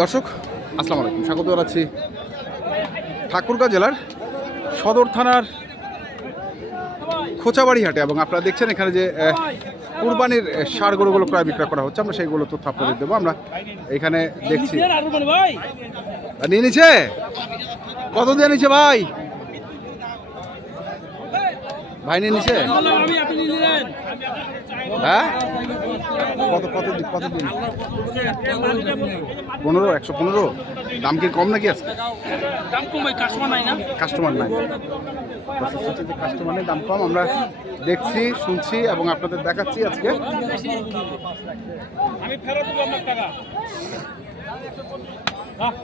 দর্শক আসসালামু আলাইকুম স্বাগত জানাচ্ছি ঠাকুরগাঁ জেলার সদর থানার খোঁচাবাড়ি হাটে এবং আপনারা দেখছেন এখানে যে কুরবানির ষাঁড় গরুগুলো প্রায় বিক্রয় করা হচ্ছে। আমরা সেইগুলো তথ্য আপনাদের দেবো। আমরা এখানে দেখছি। নিয়ে নিছে কত দিয়ে নিছে ভাই? ভাই নিয়ে নিলেন হ্যাঁ? কত কত কত দিন? পনেরো একশো পনেরো? দাম কি কম নাকি আজকে? দাম কম ভাই কাস্টমার নাই না? কাস্টমার নাই। কাস্টমার নেই দাম কম। আমরা দেখছি শুনছি এবং আপনাদের দেখাচ্ছি আজকে। আমি ফেরত টাকা। হ্যাঁ।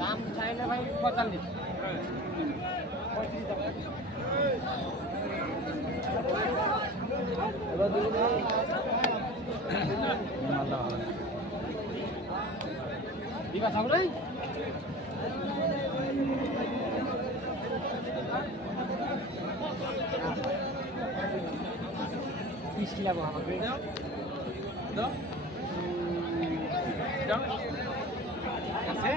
দাম চাইলে ভাই পঁয়তাল্লিশ। দিবা থাকলে পিস আমাকে। আছে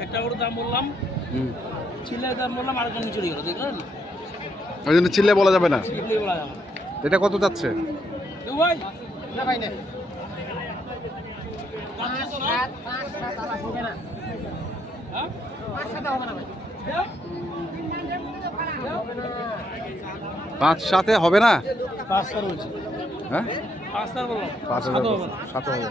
একটা করে দাম বললাম। হুম। চিল্লার দাম বললাম আর জন্য চলে গেল দেখলেন? ওই জন্য চিল্লে বলা যাবে না। চিল্লে বলা যাবে এটা কত যাচ্ছে? ভাই! না ভাই না। পাঁচ সাথে হবে না? পাঁচ হ্যাঁ? পাঁচ সাথে হবে।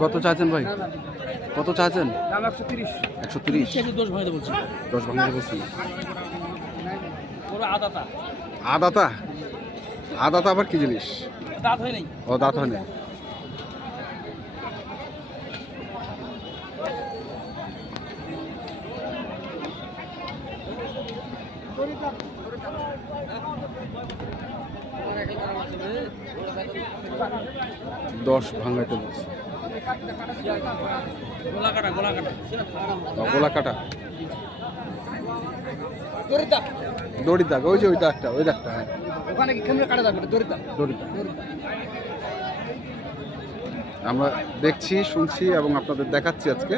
কত চাচ্ছেন ভাই? কত চাচ্ছেন একশো তিরিশ। বলছি। দশ ভাঙতে বলছি। আদাতা। আদাতা? আদাতা আবার কি জিনিস? দাঁত হয় নাই। ও দাঁত হয় না দশ ভাঙাইতে বলছি গোলা কাটা দড়ির দাগ ওই যে ওই দাগটা ওই দাগটা হ্যাঁ। ওখানে কি কেমন কাটা যাবে? দড়ির দাগ আমরা দেখছি শুনছি এবং আপনাদের দেখাচ্ছি আজকে।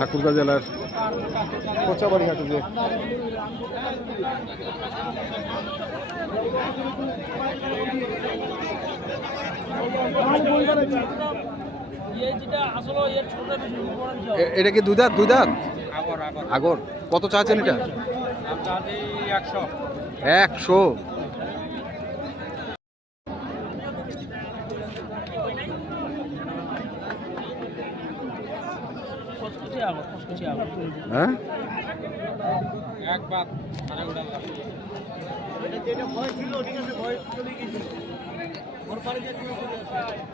ঠাকুরগাঁ জেলার কোচাবাড়ি হাটে যে এটা কি দুই দাঁত দুই দাঁত আগর। কত চাচ্ছেন এটা? দাদি একশো একশো কচকচি আগর কচকচি আগর হ্যাঁ?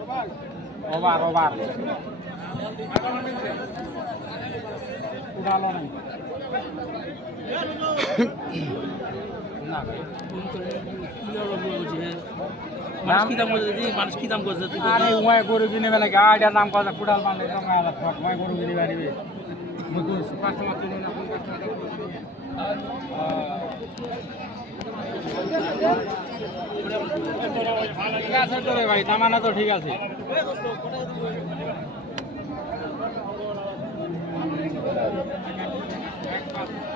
উড়াল ওভার ওভার। উড়ালো না। মানুষ কি দাম করছে দাম আরে উমায় গরু কিনে বেলা গাড়িটার নাম কথা কুড়াল মানে সঙ্গে আলাদা উমায় গরু কিনে নতুন কাস্টমার চিনি না কোন ঠিক আছে তো রে ভাই তামানা তো ঠিক আছে। না রে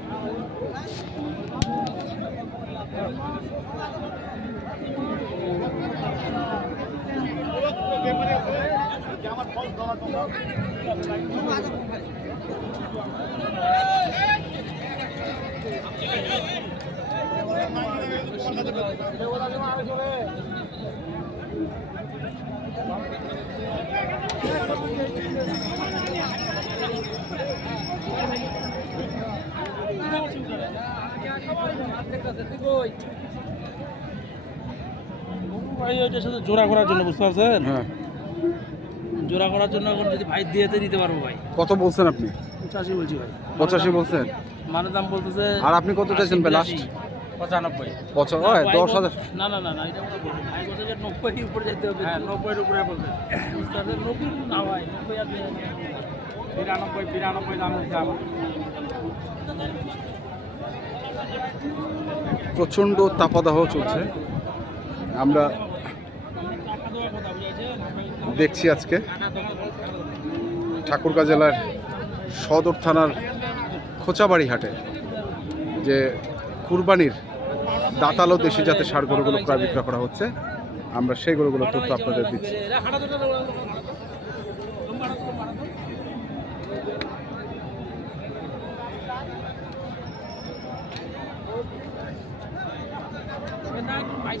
ছয়জন ভাই ওইটার সাথে জোড়া করার জন্য বুঝতে পারছেন? হ্যাঁ। জোড়া করার জন্য এখন যদি ভাই দিয়েতে দিতে পারব ভাই। কত বলছেন আপনি? পঁচাশি বলছি ভাই। পঁচাশি বলছেন? মানে দাম বলতেছে আর আপনি কত চাইছেন লাস্ট পঁচানব্বই। পঁচাশি দশ হাজার। না না না না এটা কথা বলছি ভাই বলছে যে নব্বই উপরে যেতে হবে। হ্যাঁ নব্বইয়ের উপরে বলতে বুঝতে পারছেন? নব্বই না ভাই নব্বই আপনি বিরানব্বই বিরানব্বই দাম দিতে হবে প্রচণ্ড তাপদাহ চলছে। আমরা দেখছি আজকে ঠাকুরগাঁ জেলার সদর থানার খোঁচাবাড়ি হাটে যে কুরবানির দাতালো দেশি জাতের সার গরুগুলো ক্রয় বিক্রয় করা হচ্ছে। আমরা সেই গরুগুলোর তথ্য আপনাদের দিচ্ছি।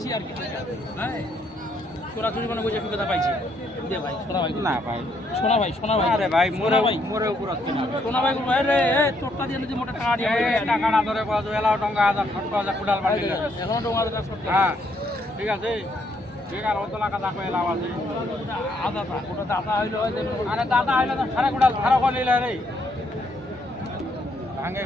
পাইছি আর কি। হ্যাঁ চোরাচুরি মানে বুঝে কথা পাইছি। দে ভাই সোনা ভাই না ভাই। সোনা ভাই সোনা ভাই আরে ভাই মোরে ভাই। মোরে উপর আসছে না। সোনা ভাই বলব রে এ তোরটা দিয়ে যে মোটা টাকা দিয়ে টাকা না ধরে যাবে এলাও টঙ্কা হাজার সত্তর হাজার কুড়াল বাড়ি এখন দিলা সত্যি হ্যাঁ ঠিক আছে। বেকার অত টাকা দেখো এলাও আছে। আদা ওটা দাদা হইল হয় আরে দাদা হইলে তো সারা কুড়াল সারা করে রে। ভাঙে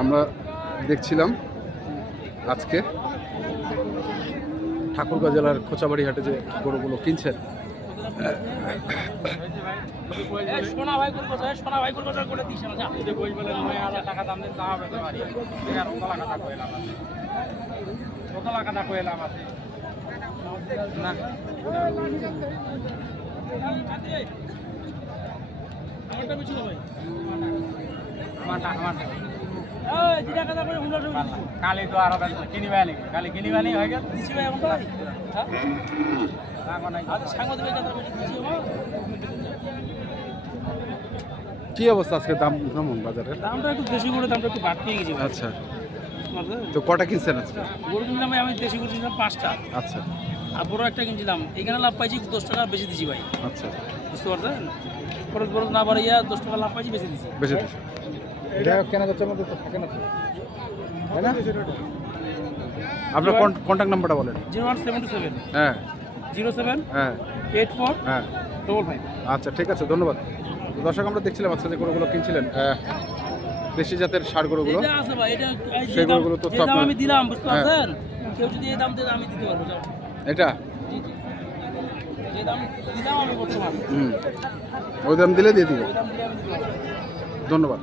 আমরা দেখছিলাম আজকে ঠাকুরগাঁ জেলার খোঁচাবাড়ি হাটে যে গরুগুলো কিনছেন। দিছ? না। কালি তো আরও কিনিবে নাকি? কালি কিনিবে নি হয়ে গেল দিছি ভাই এখন ভাই। হ্যাঁ? দিছি কি অবস্থা আজকে দাম কেমন বাজারে দামটা একটু বেশি করে দামটা একটু বাড়তে গেছি আচ্ছা। তো কটা কিনছেন আজকে? গরু কিনলাম ভাই আমি দেশি গরু কিনলাম পাঁচটা। আচ্ছা। আর বড় একটা কিনছিলাম এখানে লাভ পাইছি দশ টাকা বেশি দিছি ভাই। আচ্ছা। বুঝতে পারছেন? খরচ বরচ না বাড়াইয়া দশ টাকা লাভ পাইছি বেশি দিছি। বেশি এটা কেনা যাচ্ছে মধ্যে তো থাকে না তো। তাই না? আপনার কন্ট্যাক্ট নাম্বারটা বলেন। Zero one seven two seven. হ্যাঁ। জিরো সেভেন হ্যাঁ। এইট ফোর হ্যাঁ। Double five. আচ্ছা ঠিক আছে ধন্যবাদ। দর্শক আমরা দেখছিলাম আজকে যে গরুগুলো কিনছিলেন দেশি জাতের সার গরুগুলো। সেই গরুগুলো আপনার- আমি দিলাম বুঝতে হ্যাঁ। পারছেন? কেউ যদি এই দাম দেয় আমি দিতে পারব এটা? জি জি যে দাম দিলাম আমি বর্তমান হুম ওই দাম দিলে দিয়ে দিবে। ধন্যবাদ।